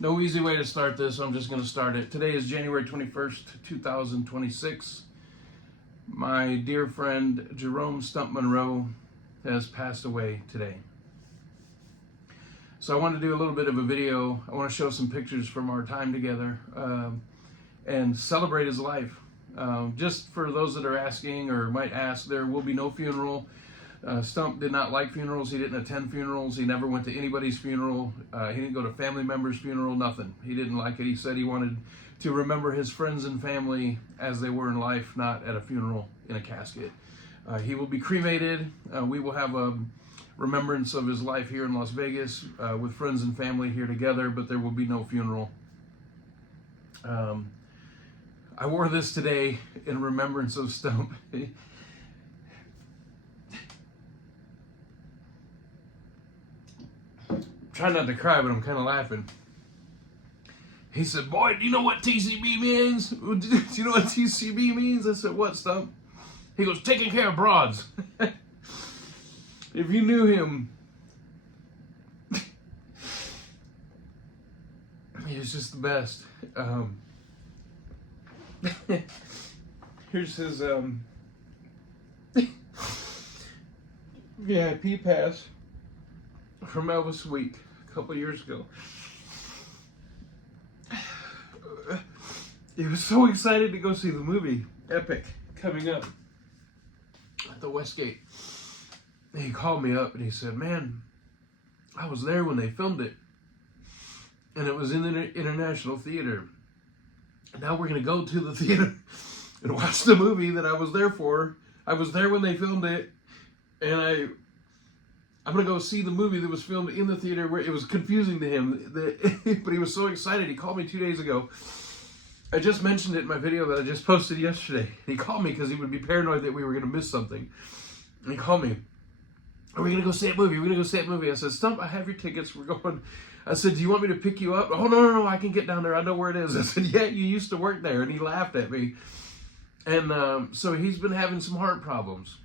No easy way to start this, so I'm just going to start it. Today is January 21st, 2026. My dear friend Jerome Stump Monroe has passed away today. So I want to do a little bit of a video. I want to show some pictures from our time together and celebrate his life. Just for those that are asking or might ask, there will be no funeral. Stump did not like funerals. He didn't attend funerals. He never went to anybody's funeral. He didn't go to family members' funeral, nothing. He didn't like it. He said he wanted to remember his friends and family as they were in life, not at a funeral in a casket. He will be cremated. We will have a remembrance of his life here in Las Vegas with friends and family here together, but there will be no funeral. I wore this today in remembrance of Stump. Try not to cry, but I'm kind of laughing. He said, "Boy, do you know what TCB means? Do you know what TCB means?" I said, "What, Stump?" He goes, "Taking care of broads." If you knew him, he was just the best. Here's his VIP pass from Elvis Week a couple years ago. He was so excited to go see the movie Epic coming up at the Westgate. He called me up and he said, "Man, I was there when they filmed it, and it was in the International Theater. And now we're going to go to the theater and watch the movie that I was there for. I was there when they filmed it, and I'm going to go see the movie that was filmed in the theater." Where it was confusing to him, but he was so excited. He called me 2 days ago. I just mentioned it in my video that I just posted yesterday. He called me because he would be paranoid that we were going to miss something. And he called me, "Are we going to go see that movie? We're going to go see that movie." I said, "Stump, I have your tickets. We're going." I said, "Do you want me to pick you up?" "Oh, no, I can get down there. I know where it is." I said, "Yeah, you used to work there." And he laughed at me. And so he's been having some heart problems.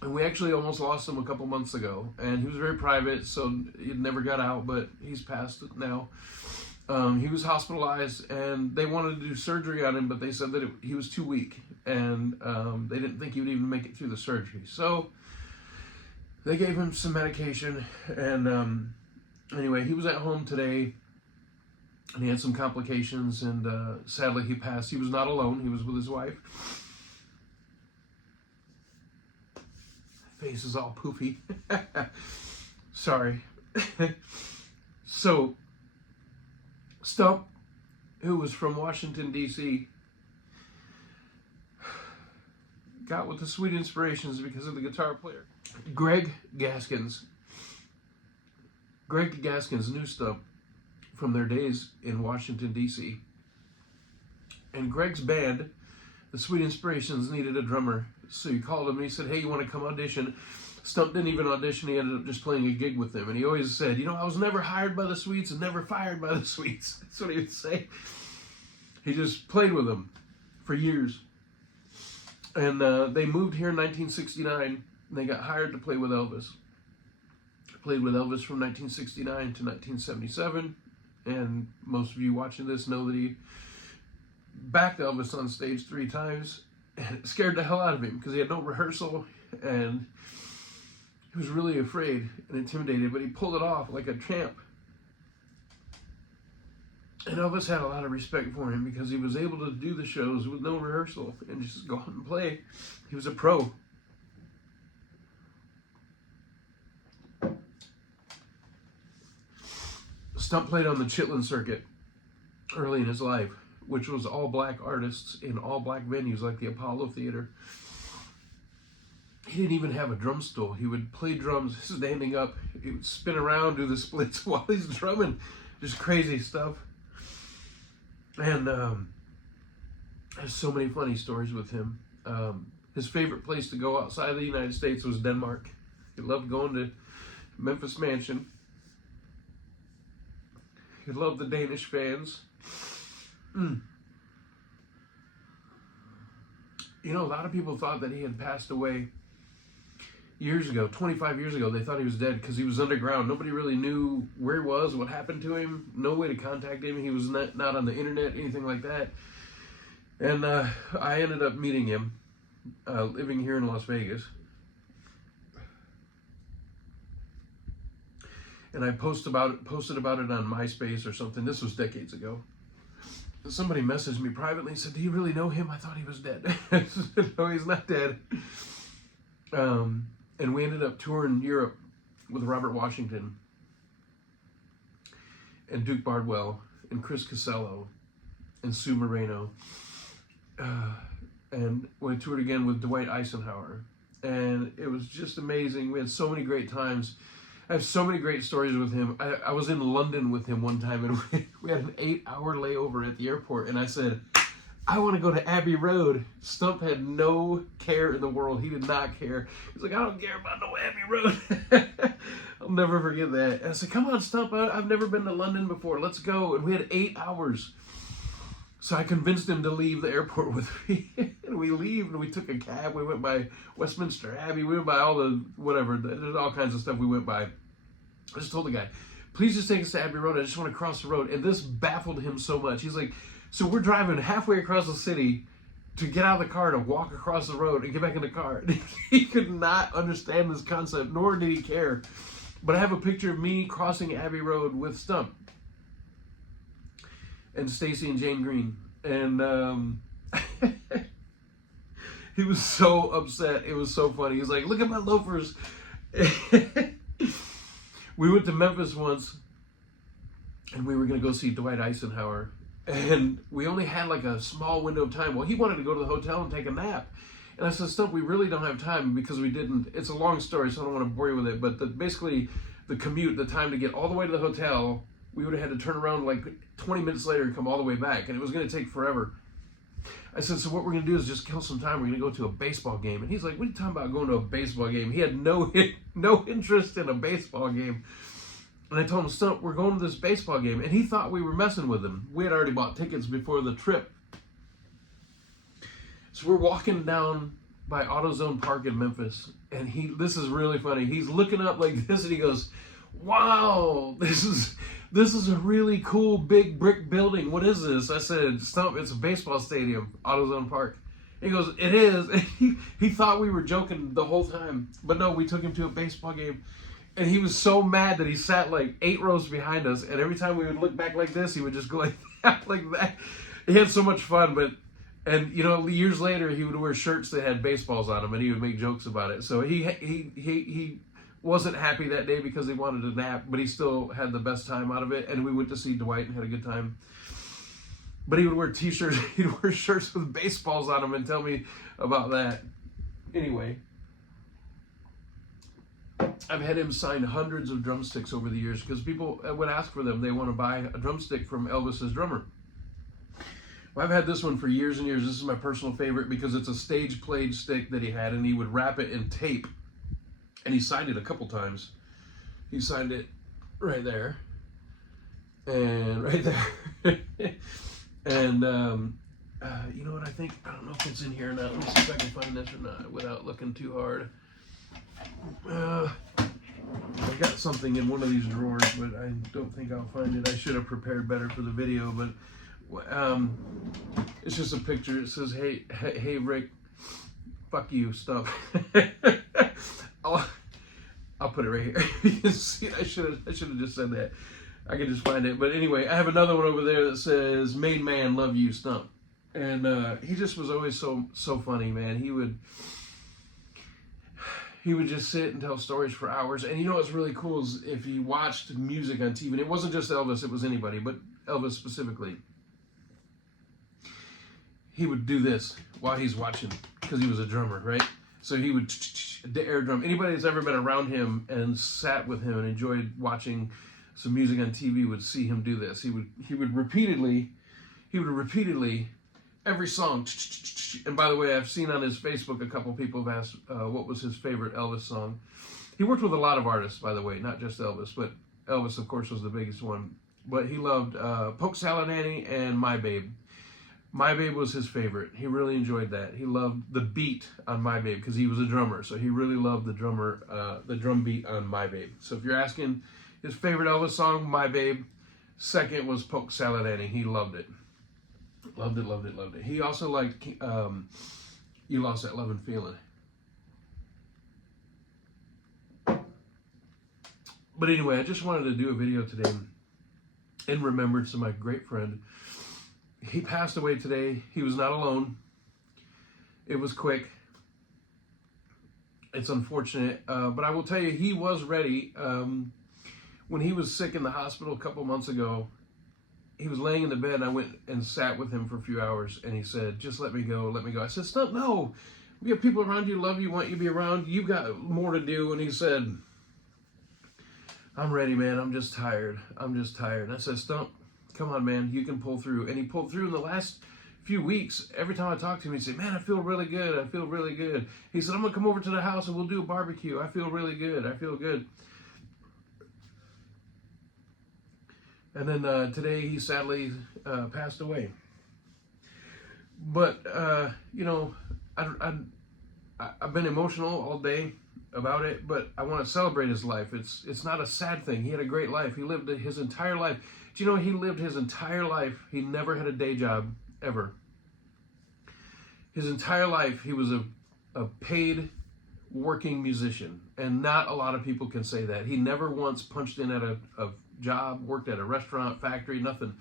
And we actually almost lost him a couple months ago. And he was very private, so it never got out, but he's passed it now. He was hospitalized, and they wanted to do surgery on him, but they said that he was too weak. And they didn't think he would even make it through the surgery. So they gave him some medication, and anyway, he was at home today, and he had some complications, and sadly he passed. He was not alone. He was with his wife. Face is all poofy. Sorry. So, Stump, who was from Washington, D.C., got with the Sweet Inspirations because of the guitar player, Greg Gaskins. Greg Gaskins knew Stump from their days in Washington, D.C. And Greg's band, the Sweet Inspirations, needed a drummer. So he called him and he said, "Hey, you want to come audition?" Stump didn't even audition. He ended up just playing a gig with them. And he always said, "You know, I was never hired by the Sweets and never fired by the Sweets." That's what he would say. He just played with them for years. And they moved here in 1969, and they got hired to play with Elvis. Played with Elvis from 1969 to 1977, and most of you watching this know that he backed Elvis on stage 3 times, and it scared the hell out of him because he had no rehearsal, and he was really afraid and intimidated, but he pulled it off like a champ. And Elvis had a lot of respect for him because he was able to do the shows with no rehearsal and just go out and play. He was a pro. Stump played on the Chitlin circuit early in his life, which was all black artists in all black venues like the Apollo Theater. He didn't even have a drum stool. He would play drums standing up. He would spin around, do the splits while he's drumming. Just crazy stuff. And there's so many funny stories with him. His favorite place to go outside of the United States was Denmark. He loved going to Memphis Mansion. He loved the Danish fans. You know, a lot of people thought that he had passed away years ago, 25 years ago, they thought he was dead because he was underground. Nobody really knew where he was, what happened to him, no way to contact him. He was not on the internet, anything like that. And I ended up meeting him, living here in Las Vegas. And I posted about it on MySpace or something. This was decades ago. Somebody messaged me privately and said, "Do you really know him? I thought he was dead." I said, "No, he's not dead." And we ended up touring Europe with Robert Washington and Duke Bardwell and Chris Casello and Sue Moreno. And we toured again with Dwight Eisenhower. And it was just amazing. We had so many great times. I have so many great stories with him. I was in London with him one time, and we had an 8-hour layover at the airport, and I said, "I want to go to Abbey Road." Stump had no care in the world. He did not care. He's like, "I don't care about no Abbey Road." I'll never forget that. And I said, "Come on, Stump, I've never been to London before. Let's go." And we had 8 hours. So I convinced him to leave the airport with me. And we leave, and we took a cab. We went by Westminster Abbey. We went by all the, whatever, there's all kinds of stuff we went by. I just told the guy, "Please just take us to Abbey Road. I just want to cross the road." And this baffled him so much. He's like, "So we're driving halfway across the city to get out of the car to walk across the road and get back in the car." He could not understand this concept, nor did he care. But I have a picture of me crossing Abbey Road with Stump and Stacy and Jane Green. And he was so upset. It was so funny. He's like, "Look at my loafers." We went to Memphis once, and we were going to go see Dwight Eisenhower. And we only had like a small window of time. Well, he wanted to go to the hotel and take a nap. And I said, "Stump, we really don't have time because we didn't." It's a long story, so I don't want to bore you with it. But basically, the commute, the time to get all the way to the hotel, we would have had to turn around like 20 minutes later and come all the way back. And it was going to take forever. I said, "So what we're going to do is just kill some time. We're going to go to a baseball game." And he's like, "What are you talking about going to a baseball game?" He had no interest in a baseball game. And I told him, "Stump, we're going to this baseball game." And he thought we were messing with him. We had already bought tickets before the trip. So we're walking down by AutoZone Park in Memphis. And this is really funny. He's looking up like this, and he goes, "Wow, this is a really cool big brick building. What is this?" I said, "Stump, it's a baseball stadium, AutoZone Park." He goes, "It is." And he thought we were joking the whole time. But no, we took him to a baseball game. And he was so mad that he sat like 8 rows behind us. And every time we would look back like this, he would just go like that, like that. He had so much fun. And you know, years later, he would wear shirts that had baseballs on them, and he would make jokes about it. So he wasn't happy that day because he wanted to nap, but he still had the best time out of it. And we went to see Dwight and had a good time. But he would wear t-shirts, he'd wear shirts with baseballs on them and tell me about that. Anyway, I've had him sign hundreds of drumsticks over the years because people would ask for them. They want to buy a drumstick from Elvis's drummer. Well, I've had this one for years and years. This is my personal favorite because it's a stage played stick that he had, and he would wrap it in tape. And he signed it a couple times. He signed it right there. And right there. And you know what I think? I don't know if it's in here or not. Let me see if I can find this or not without looking too hard. I've got something in one of these drawers, but I don't think I'll find it. I should have prepared better for the video, but it's just a picture. It says, hey Rick, fuck you, Stump." I'll put it right here. You can see it. I should have just said that. I can just find it. But anyway, I have another one over there that says, "Main man, love you, Stump." And he just was always so funny, man. He would just sit and tell stories for hours. And you know what's really cool is if you watched music on TV, and it wasn't just Elvis, it was anybody, but Elvis specifically, he would do this while he's watching because he was a drummer, right? So he would the air drum. Anybody that's ever been around him and sat with him and enjoyed watching some music on TV would see him do this. He would repeatedly every song. And by the way, I've seen on his Facebook a couple people have asked what was his favorite Elvis song. He worked with a lot of artists, by the way, not just Elvis, but Elvis, of course, was the biggest one. But he loved Polk Salad Annie and My Babe. My Babe was his favorite. He really enjoyed that. He loved the beat on My Babe because he was a drummer, so he really loved the drum beat on My Babe. So if you're asking his favorite Elvis song, My Babe. Second was Polk Salad Annie. He loved it. Loved it, loved it, loved it. He also liked You Lost That Lovin' Feeling. But anyway, I just wanted to do a video today in remembrance of my great friend. He passed away today. He was not alone. It was quick. It's unfortunate, but I will tell you, he was ready. When he was sick in the hospital a couple months ago, he was laying in the bed, and I went and sat with him for a few hours, and he said, just let me go, let me go. I said, Stump, no. We have people around you, love you, want you to be around. You've got more to do. And he said, I'm ready, man. I'm just tired. I'm just tired. And I said, Stump, come on, man. You can pull through. And he pulled through in the last few weeks. Every time I talked to him, he'd say, man, I feel really good. I feel really good. He said, I'm going to come over to the house and we'll do a barbecue. I feel really good. I feel good. And then today he sadly passed away. But, you know, I've been emotional all day about it, but I want to celebrate his life. It's not a sad thing. He had a great life. He lived his entire life. Do you know he lived his entire life? He never had a day job, ever. His entire life, he was a paid working musician, and not a lot of people can say that. He never once punched in at a job, worked at a restaurant, factory, nothing.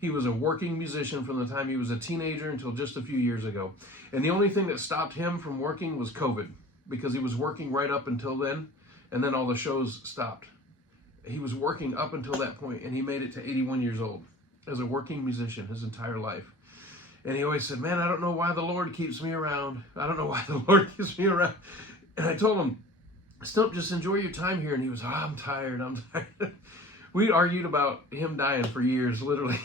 He was a working musician from the time he was a teenager until just a few years ago. And the only thing that stopped him from working was COVID, because he was working right up until then, and then all the shows stopped. He was working up until that point, and he made it to 81 years old as a working musician his entire life. And he always said, man, I don't know why the Lord keeps me around. I don't know why the Lord keeps me around. And I told him, Stump, just enjoy your time here. And he was, oh, I'm tired. We argued about him dying for years, literally.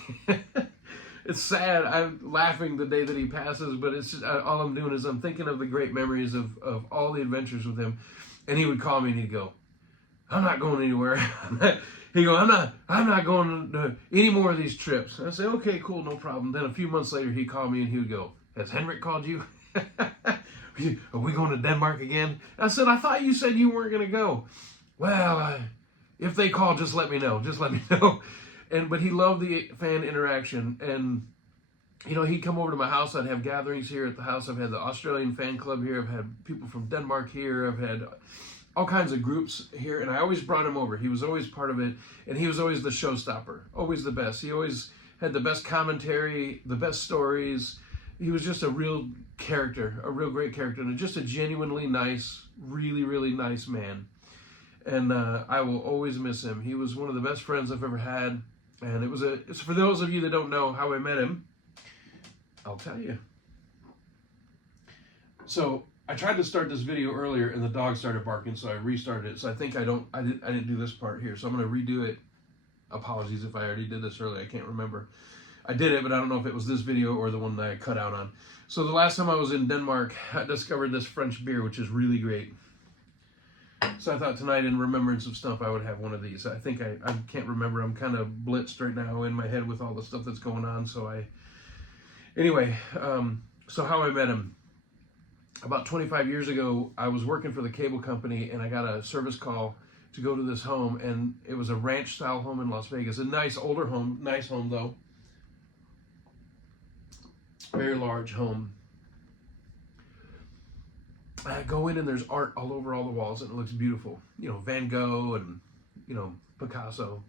It's sad. I'm laughing the day that he passes, but it's just, all I'm doing is I'm thinking of the great memories of all the adventures with him. And he would call me and he'd go, I'm not going anywhere. He'd go, I'm not going to any more of these trips. And I say, okay, cool, no problem. Then a few months later, he'd call me and he would go, has Henrik called you? Are we going to Denmark again? I said, I thought you said you weren't going to go. Well, if they call, just let me know. Just let me know. But he loved the fan interaction. And, you know, he'd come over to my house. I'd have gatherings here at the house. I've had the Australian fan club here. I've had people from Denmark here. I've had all kinds of groups here. And I always brought him over. He was always part of it. And he was always the showstopper. Always the best. He always had the best commentary, the best stories. He was just a real character, a real great character, and just a genuinely nice, really, really nice man. And I will always miss him. He was one of the best friends I've ever had. And it's for those of you that don't know how I met him, I'll tell you. So I tried to start this video earlier and the dog started barking, so I restarted it. So I think I didn't do this part here. So I'm going to redo it. Apologies if I already did this earlier. I can't remember. I did it, but I don't know if it was this video or the one that I cut out on. So the last time I was in Denmark, I discovered this French beer, which is really great. So I thought tonight, in remembrance of Stump, I would have one of these. I think I can't remember. I'm kind of blitzed right now in my head with all the stuff that's going on. Anyway, so how I met him. About 25 years ago, I was working for the cable company, and I got a service call to go to this home, and it was a ranch-style home in Las Vegas. A nice, older home. Nice home, though. Very large home. I go in and there's art all over all the walls and it looks beautiful. You know, Van Gogh and, you know, Picasso,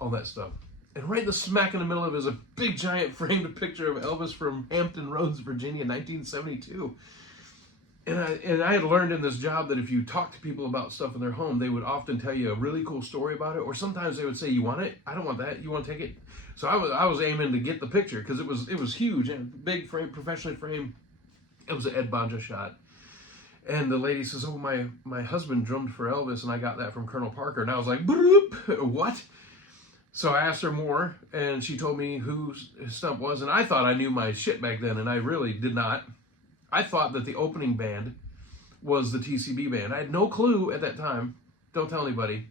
all that stuff. And right in the smack in the middle of it is a big giant framed picture of Elvis from Hampton Roads, Virginia, 1972. And I had learned in this job that if you talk to people about stuff in their home, they would often tell you a really cool story about it, or sometimes they would say, you want it? I don't want that. You want to take it? So I was aiming to get the picture because it was huge and big frame, professionally framed. It was an Ed Bonja shot. And the lady says, oh, my husband drummed for Elvis, and I got that from Colonel Parker. And I was like, bloop, what? So I asked her more, and she told me who Stump was. And I thought I knew my shit back then, and I really did not. I thought that the opening band was the TCB band. I had no clue at that time. Don't tell anybody.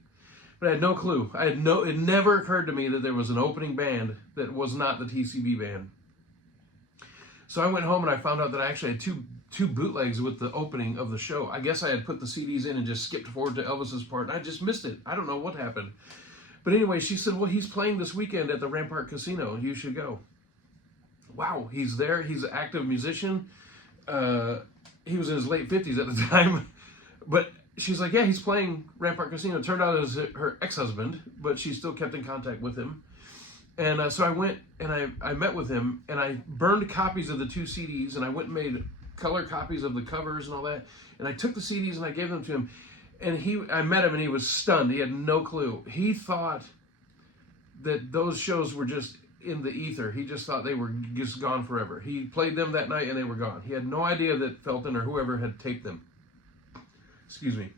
But I had no clue. It never occurred to me that there was an opening band that was not the TCB band. So I went home and I found out that I actually had two bootlegs with the opening of the show. I guess I had put the CDs in and just skipped forward to Elvis's part, and I just missed it. I don't know what happened. But anyway, she said, well, he's playing this weekend at the Rampart Casino. You should go. Wow, he's there. He's an active musician. He was in his late 50s at the time. But she's like, yeah, he's playing Rampart Casino. It turned out it was her ex-husband, but she still kept in contact with him. And so I went and I met with him, and I burned copies of the 2 CDs, and I went and made color copies of the covers and all that. And I took the CDs and I gave them to him. And I met him and he was stunned. He had no clue. He thought that those shows were just in the ether. He just thought they were just gone forever. He played them that night and they were gone. He had no idea that Felton or whoever had taped them. Excuse me.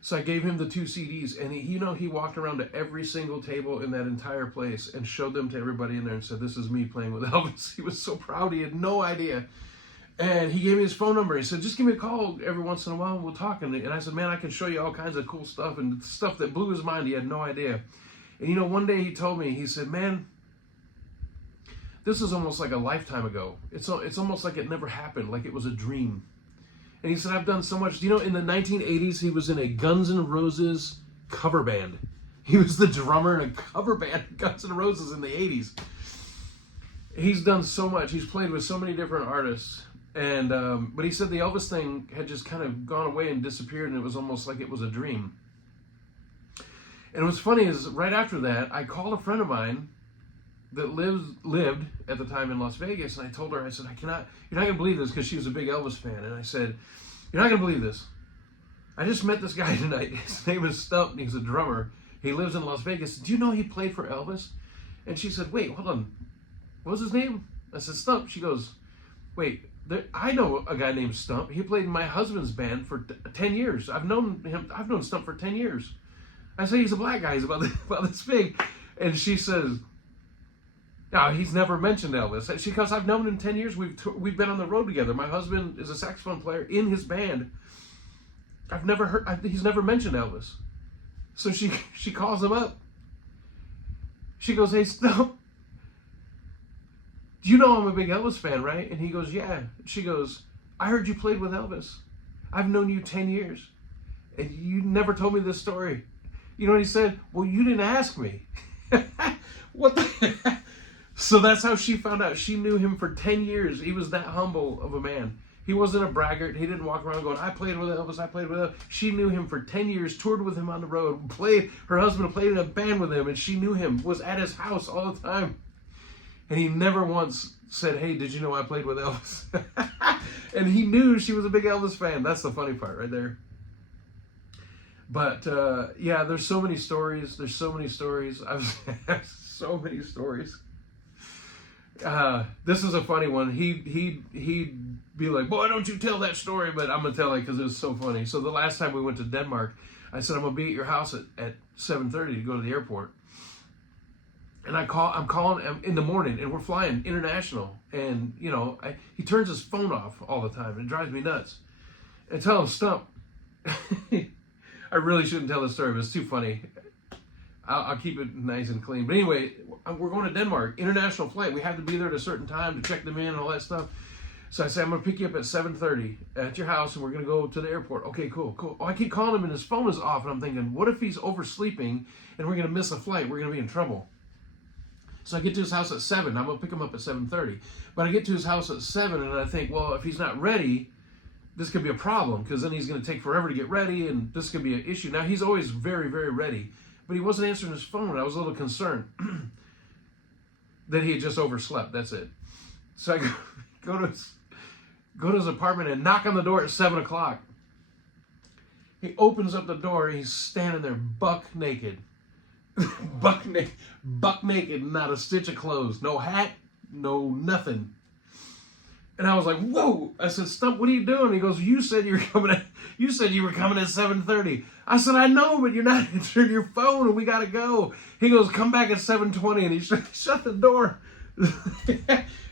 So I gave him the 2 CDs, and he walked around to every single table in that entire place and showed them to everybody in there and said, this is me playing with Elvis. He was so proud. He had no idea. And he gave me his phone number. He said, just give me a call every once in a while and we'll talk. And I said, man, I can show you all kinds of cool stuff, and stuff that blew his mind. He had no idea. And one day he told me, he said, man, this is almost like a lifetime ago. It's almost like it never happened, like it was a dream. And he said, I've done so much. In the 1980s, he was in a Guns N' Roses cover band. He was the drummer in a cover band, Guns N' Roses, in the 80s. He's done so much. He's played with so many different artists. And but he said the Elvis thing had just kind of gone away and disappeared, and it was almost like it was a dream. And what's funny is right after that, I called a friend of mine that lived at the time in Las Vegas, and I told her, I said, you're not going to believe this, because she was a big Elvis fan. And I said, you're not going to believe this. I just met this guy tonight. His name is Stump, and he's a drummer. He lives in Las Vegas. Do you know he played for Elvis? And she said, wait, hold on. What was his name? I said, Stump. She goes, wait, I know a guy named Stump. He played in my husband's band for 10 years. I've known Stump for 10 years. I say, he's a black guy. He's about this big. And she says, no, he's never mentioned Elvis. She goes, I've known him 10 years. We've been on the road together. My husband is a saxophone player in his band. He's never mentioned Elvis. So she calls him up. She goes, hey, Stump, you know I'm a big Elvis fan, right? And he goes, yeah. She goes, I heard you played with Elvis. I've known you 10 years. And you never told me this story. You know what he said? Well, you didn't ask me. What the? So that's how she found out. She knew him for 10 years. He was that humble of a man. He wasn't a braggart. He didn't walk around going, I played with Elvis, I played with Elvis. She knew him for 10 years, toured with him on the road, her husband played in a band with him, and she knew him, was at his house all the time. And he never once said, hey, did you know I played with Elvis? And he knew she was a big Elvis fan. That's the funny part right there. But, yeah, there's so many stories. There's so many stories. I've so many stories. This is a funny one. He'd be like, boy, don't you tell that story, but I'm going to tell it because it was so funny. So the last time we went to Denmark, I said, I'm going to be at your house at 7:30 to go to the airport. And I'm calling in the morning, and we're flying international. And, he turns his phone off all the time. And it drives me nuts. And tell him, Stump. I really shouldn't tell this story, but it's too funny. I'll keep it nice and clean. But anyway, we're going to Denmark, international flight. We have to be there at a certain time to check them in and all that stuff. So I say, I'm going to pick you up at 7:30 at your house, and we're going to go to the airport. Okay, cool. Oh, I keep calling him, and his phone is off. And I'm thinking, what if he's oversleeping, and we're going to miss a flight? We're going to be in trouble. So I get to his house at 7. I'm going to pick him up at 7:30. But I get to his house at 7, and I think, well, if he's not ready, this could be a problem, because then he's going to take forever to get ready, and this could be an issue. Now, he's always very, very ready. But he wasn't answering his phone. I was a little concerned that he had just overslept. That's it. So I go to his apartment and knock on the door at 7 o'clock. He opens up the door. He's standing there buck naked. buck naked, not a stitch of clothes. No hat, no nothing. And I was like, whoa. I said, Stump, what are you doing? He goes, you said you were coming at 7:30. I said, I know, but you're not answering your phone, and we got to go. He goes, come back at 7:20, and he shut the door.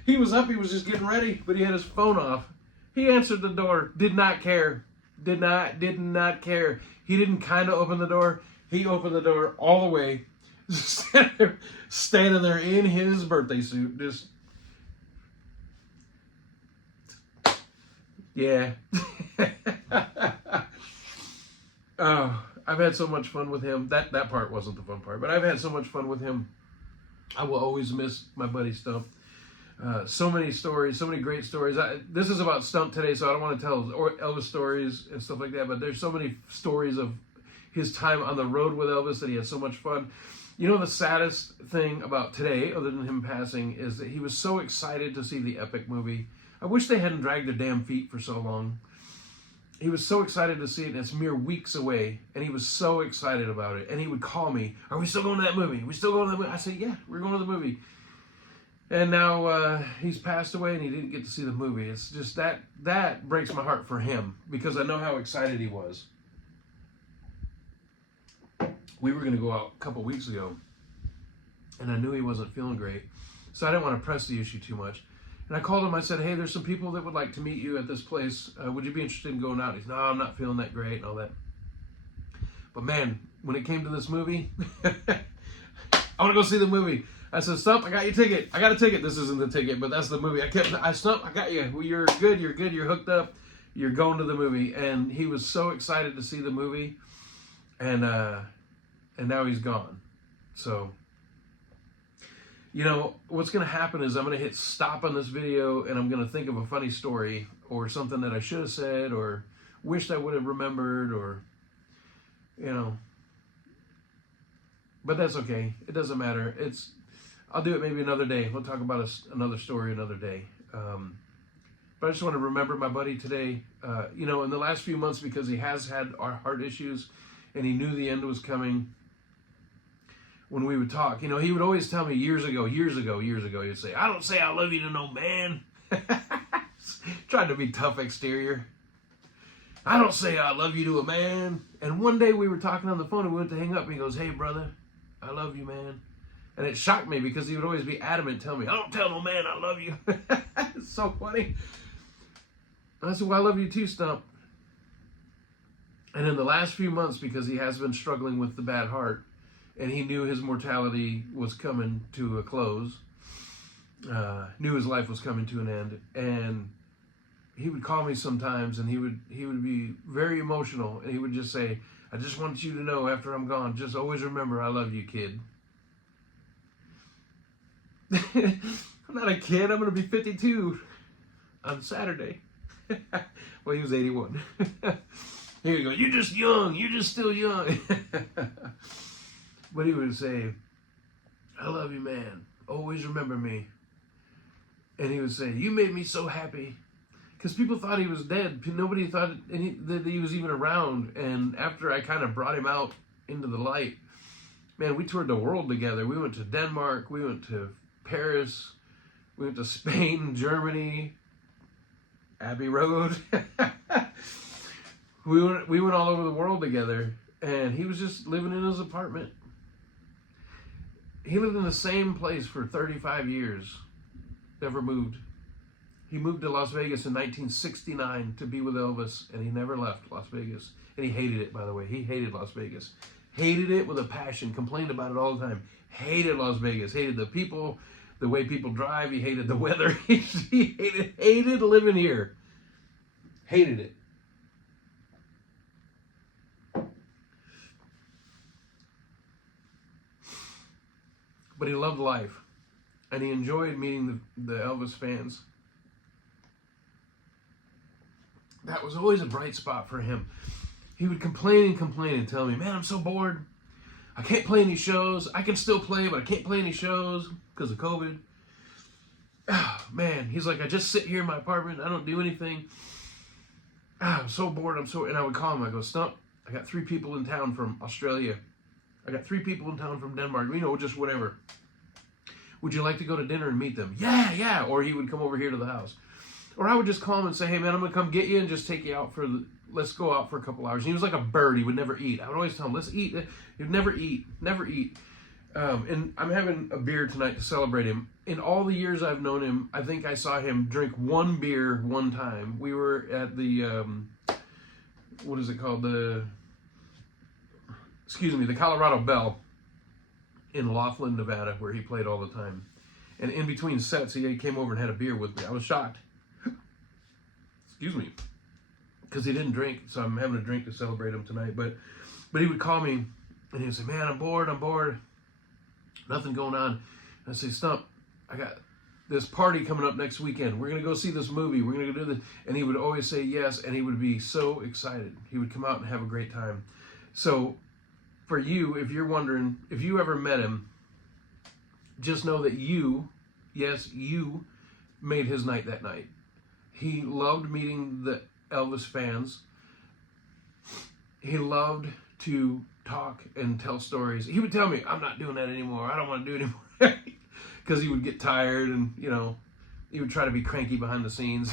He was up. He was just getting ready, but he had his phone off. He answered the door. Did not care. Did not care. He didn't kind of open the door. He opened the door all the way. Standing there in his birthday suit, just Yeah. Oh, I've had so much fun with him. That part wasn't the fun part, but I've had so much fun with him. I will always miss my buddy Stump. So many stories, so many great stories. This is about Stump today, so I don't want to tell Elvis stories and stuff like that, but there's so many stories of his time on the road with Elvis that he had so much fun. You know, the saddest thing about today, other than him passing, is that he was so excited to see the Epic movie. I wish they hadn't dragged their damn feet for so long. He was so excited to see it, and it's mere weeks away, and he was so excited about it. And he would call me, "Are we still going to that movie? Are we still going to that movie?" I said, "Yeah, we're going to the movie." And now he's passed away, and he didn't get to see the movie. It's just that breaks my heart for him, because I know how excited he was. We were going to go out a couple weeks ago, and I knew he wasn't feeling great, so I didn't want to press the issue too much. And I called him. I said, "Hey, there's some people that would like to meet you at this place. Would you be interested in going out?" He said, "No, I'm not feeling that great," and all that. But man, when it came to this movie, I want to go see the movie. I said, "Stump, I got your ticket. I got a ticket." This isn't the ticket, but that's the movie. Stump, I got you. Well, you're good. You're good. You're hooked up. You're going to the movie. And he was so excited to see the movie. And now he's gone. So, you know, what's going to happen is I'm going to hit stop on this video, and I'm going to think of a funny story or something that I should have said or wished I would have remembered, or, you know. But that's okay. It doesn't matter. I'll do it maybe another day. We'll talk about another story another day. But I just want to remember my buddy today. You know, in the last few months, because he has had heart issues and he knew the end was coming, when we would talk, you know, he would always tell me years ago, he'd say, "I don't say I love you to no man." Trying to be tough exterior. "I don't say I love you to a man." And one day we were talking on the phone and we went to hang up, and he goes, "Hey, brother, I love you, man." And it shocked me because he would always be adamant, tell me, "I don't tell no man I love you." It's so funny. And I said, "Well, I love you too, Stump." And in the last few months, because he has been struggling with the bad heart, and he knew his mortality was coming to a close, knew his life was coming to an end, and he would call me sometimes, and he would be very emotional, and he would just say, "I just want you to know after I'm gone, just always remember I love you, kid." I'm not a kid. I'm going to be 52 on Saturday. Well, he was 81. Here you go. "You're just young. You're just still young." But he would say, "I love you, man. Always remember me." And he would say, "You made me so happy." Because people thought he was dead. Nobody thought that he was even around. And after I kind of brought him out into the light, man, we toured the world together. We went to Denmark. We went to Paris. We went to Spain, Germany, Abbey Road. We went all over the world together. And he was just living in his apartment. He lived in the same place for 35 years. Never moved. He moved to Las Vegas in 1969 to be with Elvis, and he never left Las Vegas. And he hated it, by the way. He hated Las Vegas. Hated it with a passion. Complained about it all the time. Hated Las Vegas. Hated the people, the way people drive. He hated the weather. He hated living here. Hated it. But he loved life. And he enjoyed meeting the Elvis fans. That was always a bright spot for him. He would complain and tell me, "Man, I'm so bored. I can't play any shows. I can still play, but I can't play any shows because of COVID." Oh, man, he's like, "I just sit here in my apartment. I don't do anything. I'm so bored. And I would call him. I go, "Stump, I got 3 people in town from Australia. I got 3 people in town from Denmark. You know, just whatever. Would you like to go to dinner and meet them?" Yeah. Or he would come over here to the house. Or I would just call him and say, "Hey, man, I'm going to come get you and just take you out let's go out for a couple hours." And he was like a bird. He would never eat. I would always tell him, "Let's eat." He'd never eat. And I'm having a beer tonight to celebrate him. In all the years I've known him, I think I saw him drink 1 beer one time. We were at the, what is it called? The Colorado Bell in Laughlin, Nevada, where he played all the time. And in between sets, he came over and had a beer with me. I was shocked. excuse me, because he didn't drink, so I'm having a drink to celebrate him tonight. But he would call me, and he would say, man, I'm bored, nothing going on. And I'd say, Stump, I got this party coming up next weekend. We're going to go see this movie. We're going to go do this. And he would always say yes, and he would be so excited. He would come out and have a great time. So for you, if you're wondering, if you ever met him, just know that you, yes, you made his night that night. He loved meeting the Elvis fans. He loved to talk and tell stories. He would tell me, I'm not doing that anymore. I don't want to do it anymore. Because he would get tired and, you know, he would try to be cranky behind the scenes.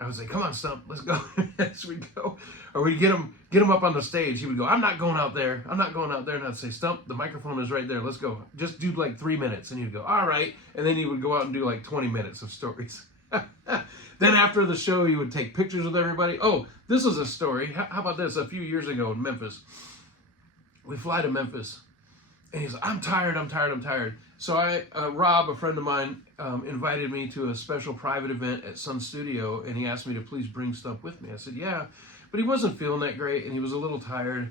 I would say, come on, Stump, let's go. As we go. Or we'd get him up on the stage. He would go, I'm not going out there. I'm not going out there. And I'd say, Stump, the microphone is right there. Let's go. Just do like 3 minutes. And he'd go, all right. And then he would go out and do like 20 minutes of stories. Then after the show, he would take pictures with everybody. Oh, this is a story. How about this? A few years ago in Memphis, we fly to Memphis. And he's like, I'm tired. So Rob, a friend of mine, invited me to a special private event at Sun Studio, and he asked me to please bring Stump with me. I said, yeah, but he wasn't feeling that great, and he was a little tired.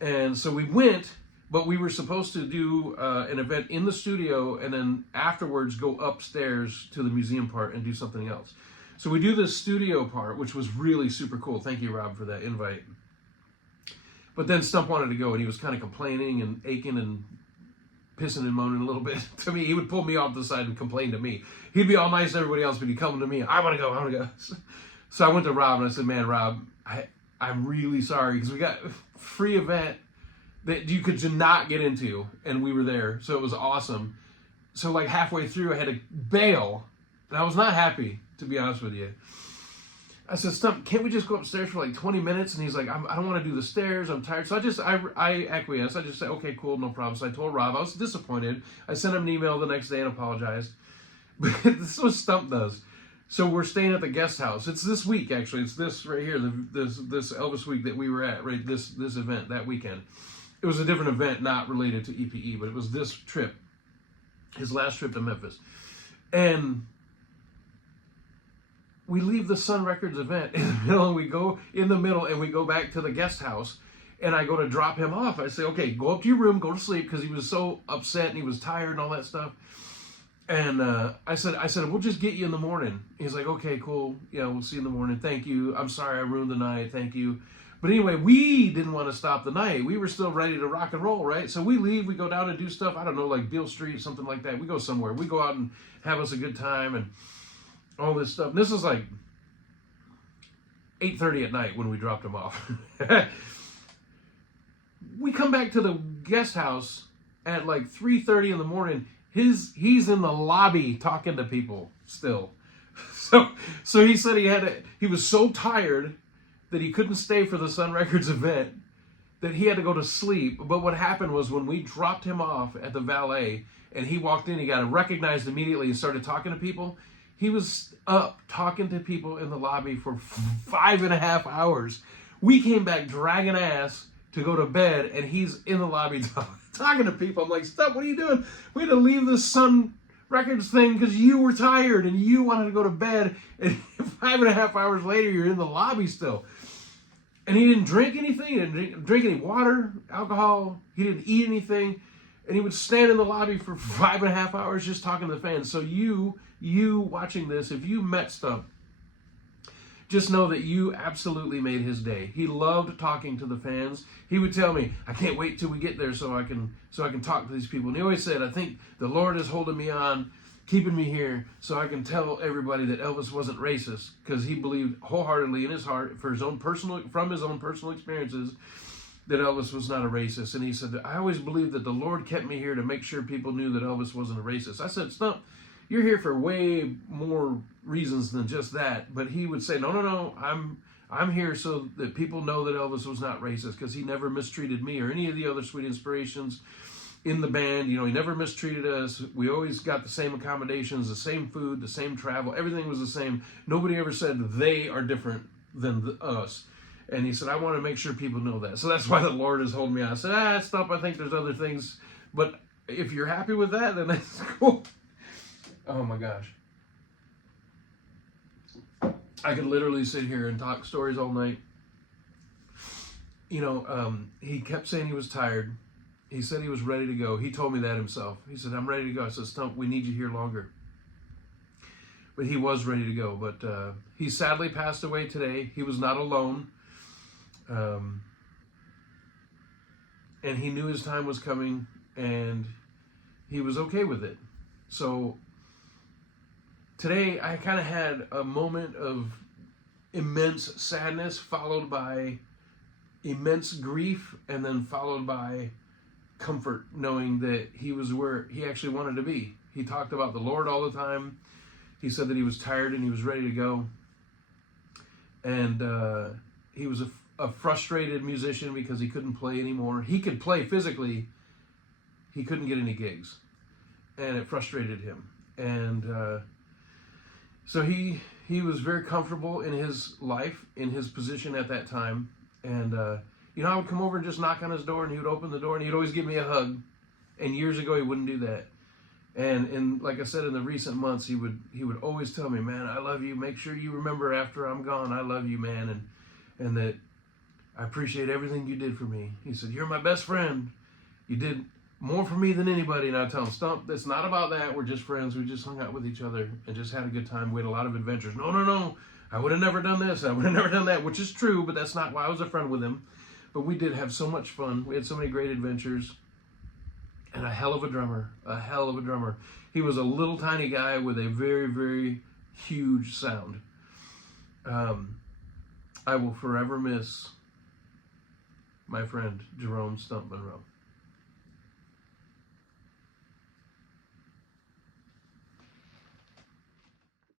And so we went, but we were supposed to do an event in the studio, and then afterwards go upstairs to the museum part and do something else. So we do this studio part, which was really super cool. Thank you, Rob, for that invite. But then Stump wanted to go, and he was kind of complaining and aching and pissing and moaning a little bit to me. He would pull me off the side and complain to me. He'd be all nice to everybody else, but he'd come to me, I want to go. So I went to Rob, and I said, man, Rob, I'm really sorry, because we got a free event that you could not get into, and we were there, so it was awesome. So like halfway through, I had to bail, and I was not happy, to be honest with you. I said, Stump, can't we just go upstairs for like 20 minutes? And he's like, I don't want to do the stairs. I'm tired. So I acquiesced. I just said, okay, cool, no problem. So I told Rob I was disappointed. I sent him an email the next day and apologized. But this is what Stump does. So we're staying at the guest house. It's this week, actually. It's this right here, this Elvis week that we were at, right? This event, that weekend. It was a different event, not related to EPE, but it was this trip, his last trip to Memphis. And we leave the Sun Records event in the middle, and we go in the middle, and we go back to the guest house, and I go to drop him off. I say, okay, go up to your room, go to sleep, because he was so upset, and he was tired and all that stuff. And I said, we'll just get you in the morning. He's like, okay, cool. Yeah, we'll see you in the morning. Thank you. I'm sorry I ruined the night. Thank you. But anyway, we didn't want to stop the night. We were still ready to rock and roll, right? So we leave, we go down and do stuff. I don't know, like Beale Street, something like that. We go somewhere. We go out and have us a good time and all this stuff. And this is like 8:30 at night when we dropped him off. We come back to the guest house at like 3:30 in the morning. He's in the lobby talking to people still. So he said he was so tired that he couldn't stay for the Sun Records event, that he had to go to sleep. But what happened was, when we dropped him off at the valet and he walked in, he got recognized immediately and started talking to people. He was up talking to people in the lobby for 5.5 hours. We came back dragging ass to go to bed, and he's in the lobby talking to people. I'm like, stop, what are you doing? We had to leave this Sun Records thing because you were tired and you wanted to go to bed, and 5.5 hours later, you're in the lobby still. And he didn't drink anything. He didn't drink any water, alcohol. He didn't eat anything. And he would stand in the lobby for 5.5 hours just talking to the fans. So you watching this, if you met Stump, just know that you absolutely made his day. He loved talking to the fans. He would tell me, I can't wait till we get there so I can talk to these people. And he always said, I think the Lord is holding me on, keeping me here so I can tell everybody that Elvis wasn't racist, because he believed wholeheartedly in his heart, from his own personal experiences, that Elvis was not a racist. And he said, I always believed that the Lord kept me here to make sure people knew that Elvis wasn't a racist. I said, Stump, you're here for way more reasons than just that. But he would say, no, I'm here so that people know that Elvis was not racist, because he never mistreated me or any of the other Sweet Inspirations in the band. You know, he never mistreated us. We always got the same accommodations, the same food, the same travel. Everything was the same. Nobody ever said they are different than us. And he said, I want to make sure people know that. So that's why the Lord is holding me on. I said, Stump, I think there's other things. But if you're happy with that, then that's cool. Oh my gosh. I could literally sit here and talk stories all night. You know, he kept saying he was tired. He said he was ready to go. He told me that himself. He said, I'm ready to go. I said, Stump, we need you here longer. But he was ready to go. But he sadly passed away today. He was not alone. And he knew his time was coming, and he was okay with it. So today I kind of had a moment of immense sadness, followed by immense grief, and then followed by comfort, knowing that he was where he actually wanted to be. He talked about the Lord all the time. He said that he was tired and he was ready to go. And he was a frustrated musician because he couldn't play anymore. He could play physically. He couldn't get any gigs. And it frustrated him. And so he was very comfortable in his life, in his position at that time. And, you know, I would come over and just knock on his door, and he would open the door, and he would always give me a hug. And years ago, he wouldn't do that. And like I said, in the recent months, he would always tell me, man, I love you. Make sure you remember after I'm gone, I love you, man. And that I appreciate everything you did for me. He said, you're my best friend. You did more for me than anybody. And I tell him, Stump, it's not about that. We're just friends. We just hung out with each other and just had a good time. We had a lot of adventures. No. I would have never done this. I would have never done that, which is true, but that's not why I was a friend with him. But we did have so much fun. We had so many great adventures. And a hell of a drummer. A hell of a drummer. He was a little tiny guy with a very, very huge sound. I will forever miss my friend Jerome Stump Monroe.